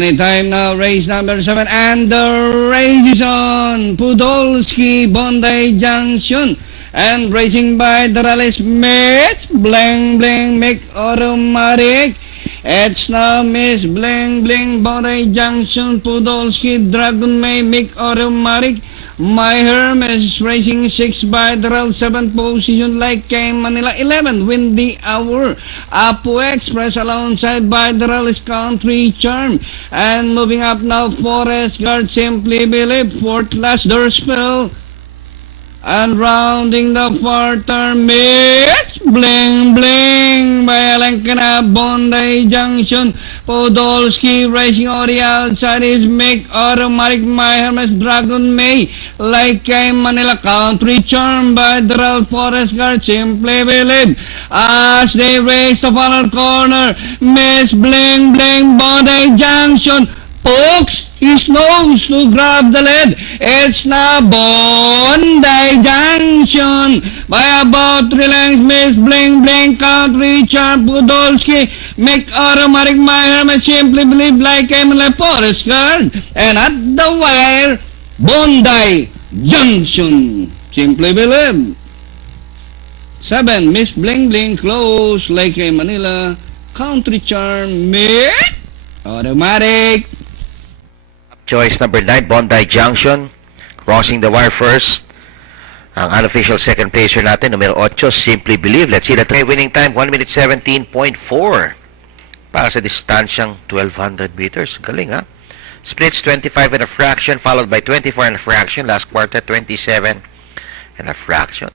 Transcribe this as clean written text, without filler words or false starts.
Anytime now, race number 7, and the race is on. Podolsky, Bondi Junction, and racing by the Rally Smith, Bling Bling, make automatic. It's now Miss Bling Bling, Bondi Junction, Podolsky, Dragon May, make automatic. My Hermes racing 6 by the round 7 position, like Manila 11, Windy Hour. Apo Express alongside by the Rally's Country Charm. And moving up now, Forest Guard, Simply Believe, 4th last Dorsville. And rounding the far turn, Miss Bling Bling by Alancana, Bondi Junction. Podolsky racing on the outside is make automatic. My Hermes, Dragon May, like Manila Country Charm by the Real Forest Guard, Simply Believe. As they race the final corner, Miss Bling Bling, Bondi Junction pokes his nose to grab the lead. It's now Bondi Junction by about 3 lengths. Miss Bling Bling, Country Charm, Podolsky, make automatic. My Hermes, Simply Believe, like Emily Forest Guard. And at the wire, Bondi Junction, Simply Believe. 7, Miss Bling Bling, close, Lake Manila, Country Charm, make automatic. Choice number 9, Bondi Junction, crossing the wire first. Ang unofficial second placer natin, numero 8, Simply Believe. Let's see the winning time, 1 minute 17.4. Para sa distansyang 1,200 meters. Galing, ha? Splits 25 and a fraction, followed by 24 and a fraction. Last quarter, 27 and a fraction.